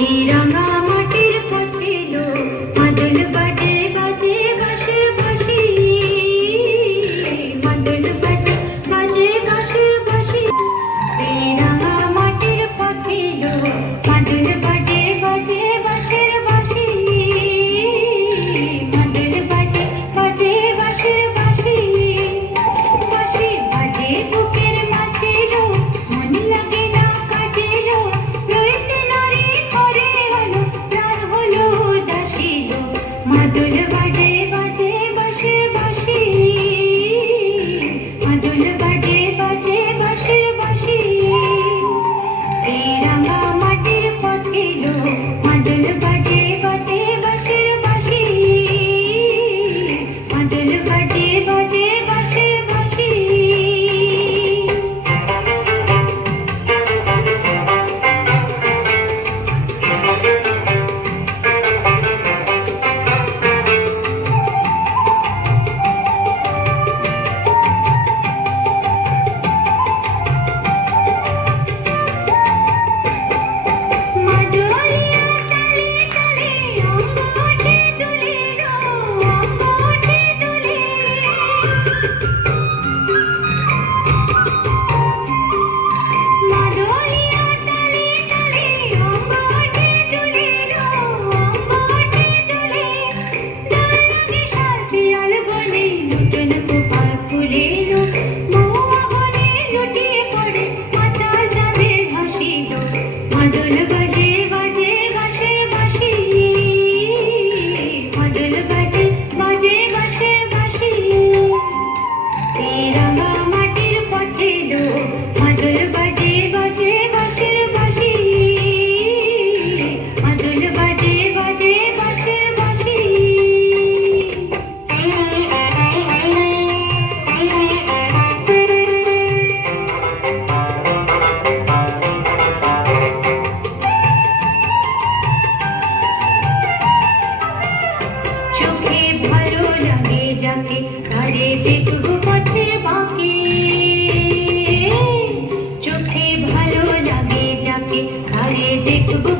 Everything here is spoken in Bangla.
এই রাঙা মাটির পথে এলো মাদল বাজে বাজে বাঁশির বাঁশি, মাদল বাজে বাজে বাঁশির বাঁশি। এই রাঙা মাটির পথে এলো মাদল বাজে বাজে বাঁশির বাঁশি, মাদল বাজে বাজে বাঁশির বাঁশি। বাঁশি বাজে বুকের মাঝে এলো, মন লাগে না কাজে এলো, রইতে নারী ঘরে হলো, প্রাণ হলো উদাসী লো। মাদল বাজে বাজে বাঁশির বাঁশি, মাদল বাজে বাজে বাঁশির বাঁশি। এই রাঙা মাটির পথে এলো মাদল বাজে বাজে বাঁশির বাঁশি, মাদল বাজে বাজে বাঁশির বাঁশি। মাদলিয়া তালে তালে অঙ্গ ওঠে দুলে রো, অঙ্গ ওঠে দুলে। মাদলিয়া তালে তালে অঙ্গ ওঠে দুলে রো, অঙ্গ ওঠে দুলে। ডাল লাগে শাল পিয়াল বনে, নূতন গোপাল ফুলে লো, মহুয়া বনে লুটিয়ে পড়ে মাতাল চাঁদের হাসি লো। মাদল বাজে বাজে বাঁশির বাঁশি, মাদল বাজে বাজে বাঁশির বাঁশি। এই রাঙা মাটির পথে এলো মাদল বাজে বাজে বাঁশির বাঁশি, মাদল বাজে বাজে বাঁশির বাঁশি। চোখে ভালো লাগে যাকে, তারে দেখবো পথের বাঁকে। চোখে ভালো লাগে যাকে, তারে দেখবো